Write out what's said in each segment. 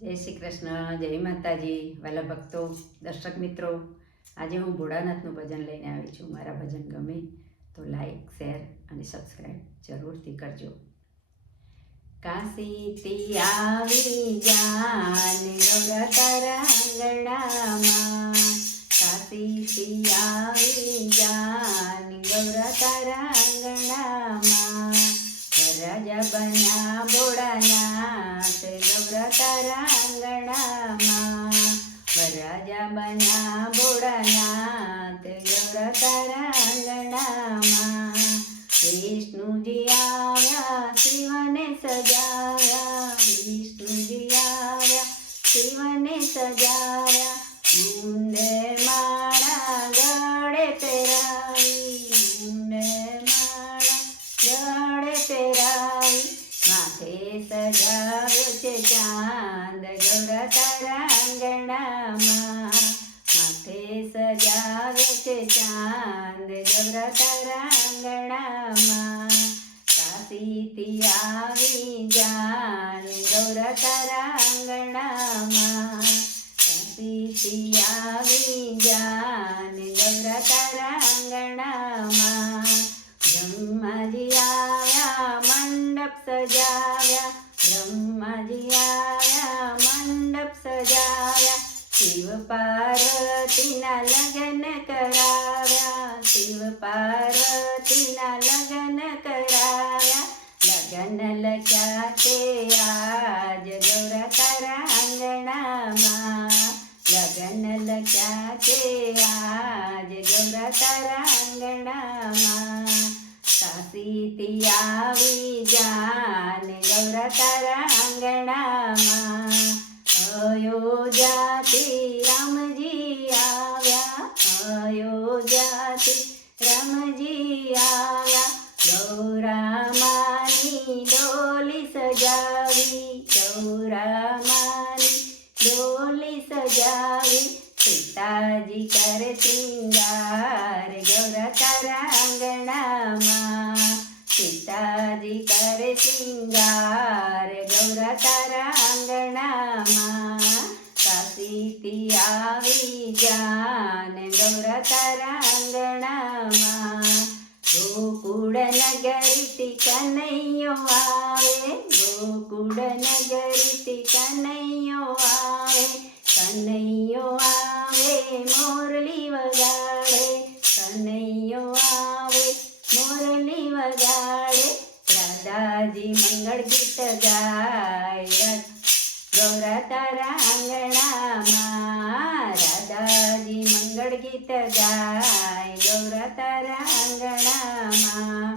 જય શ્રી કૃષ્ણ, જય માતાજી, વાલા ભક્તો, દર્શક મિત્રો. આજે હું ભોળાનાથનું ભજન લઈને આવી છું. મારા ભજન ગમે તો લાઈક, શેર અને સબસ્ક્રાઈબ જરૂરથી કરજો. કાશીથી આવી જાન ગૌરા તારા આંગણામાં, કાશીથી આવી જાન ગૌરા તારા આંગણામાં, વરરાજા બન્યા ભોળાનાથ ગૌરા તારા આંગણામાં, વરરાજા બન્યા ભોળાનાથ ગૌરા તારા આંગણામાં. વિષ્ણુજી આવ્યા શિવને સજાવ્યા, વિષ્ણુજી આવ્યા શિવને સજાવ્યા, મુંડે માળા ગળે પહેરાવી, મુંડે માળા ગળે પહેરાવી, માથે સજાવ્યો છે ચાંદ ગૌરા તારા આંગણામાં, માથે સજાવ્યો છે ચાંદ ગૌરા તારા આંગણામાં. કાશીથી આવી જાન ગૌરા તારા આંગણામાં, કાશીથી આવી જાન ગૌરા તારા આંગણામાં. બ્રહ્માજી આવ્યા મંડપ સજાવ્યા, બ્રહ્માજી આવ્યા મંડપ સજાવ્યા, શિવ પાર્વતીના લગ્ન કરાવ્યા, શિવ પાર્વતીના લગ્ન કરાવ્યા, લગ્ન લખ્યા તે આજ ગૌરા તારા આંગણામાં, લગ્ન લખ્યા તે આજ ગૌરા તારા આંગણામાં. કાશીથી આવી જાન ગૌરા તારા આંગણામાં, અયોધ્યાથી રામજી આવ્યા, અયોધ્યાથી રામજી આવ્યા, ગૌરામાની ડોલી સજાવી, ગૌરામાની ડોલી સજાવી, સીતાજી કરે શ્રીંગાર ગૌરા તારા આંગણામાં, સીતાજી કરે શ્રીંગાર ગૌરા તારા આંગણામાં. કાશીથી આવી જાન ગૌરા તારા આંગણામાં, ગોકુળ નગરીથી કનૈયો આવે, ગોકુળ નગરીથી કનૈયો આવે, કનૈયો આવે મોરલી વગાડે, કનૈયો આવે મોરલી વગાડે, રાધાજી મંગળ ગીત ગાય ગૌરા તારા આંગણામાં, રાધાજી મંગળ ગીત ગાય ગૌરા તારા આંગણામાં.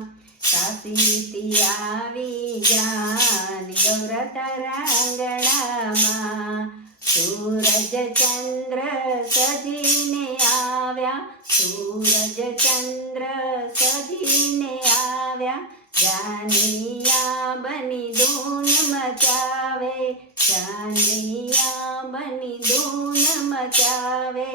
કાશીથી આવી જાન ગૌરા તારા આંગણામાં, સૂરજ ચંદ્ર સજીને આવ્યા, સૂરજ ચંદ્ર સજીને આવ્યા, જાનિયા બની ધૂન મચાવે, જાનિયા બની ધૂન મચાવે.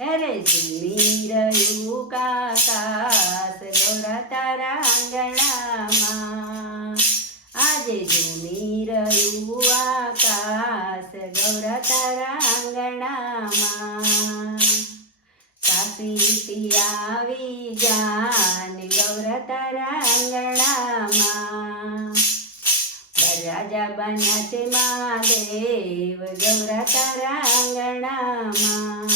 અરે ઝૂમી રહ્યું કાકાશ ગૌરા તારા આંગણામાં, આજે ઝૂમી રહ્યું આકાશ ગૌરા તારા આંગણામાં. કાશીથી આવી જાન ગૌરા તારા આંગણામાં, વરરાજા બન્યા છે મહાદેવ ગૌરા તારા આંગણામાં.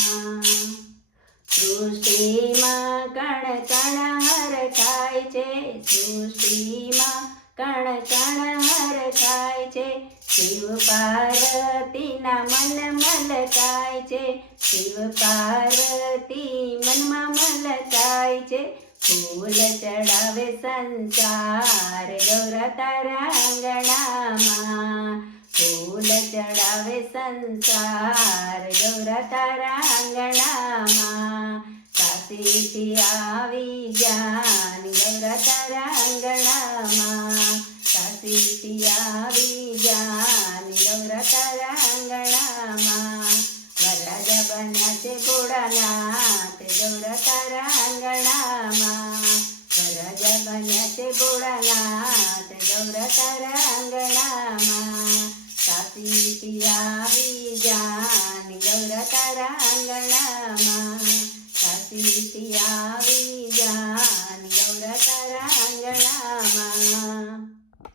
સૃષ્ટિમાં કણ કણ હરખાય છે, સૃષ્ટિમાં કણ કણ હરખાય છે, શિવ પાર્વતીના મન મલકાય છે, શિવ પાર્વતી મનમાં મલકાય છે, ફૂલ ચડાવે સંસાર ગૌરા તારા આંગણામાં, ફૂલ ચડાવે સંસાર ગૌરા તારા આંગણામાં. કાશીથી આવી જાન ગૌરા તારા આંગણામાં, કાશીથી આવી જાન ગૌરા તારા આંગણામાં, વરરાજા બન્યા છે ભોળાનાથ ગૌરા તારા આંગણામાં, વરરાજા બન્યા છે ભોળાનાથ ગૌરા તારા આંગણામાં. કાશીથી આવી જાન ગૌરા તારા આંગણામાં કાશીથી આવી